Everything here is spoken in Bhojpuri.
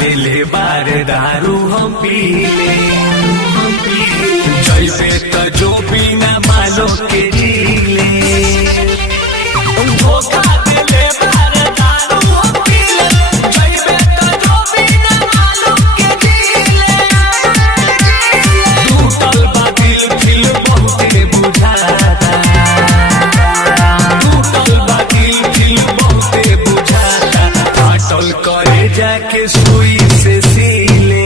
दिले बार दारू हम पीले जैबे त जो बिना मालो के जीले धोखा दिले बार दारू हम पीले जैबे त जो बिना मालो के जीले टूटल बा दिल फिल बहुते बुझाता टूटल बा दिल फिल बहुते बुझाता फाटल करे जाके सुई से सीले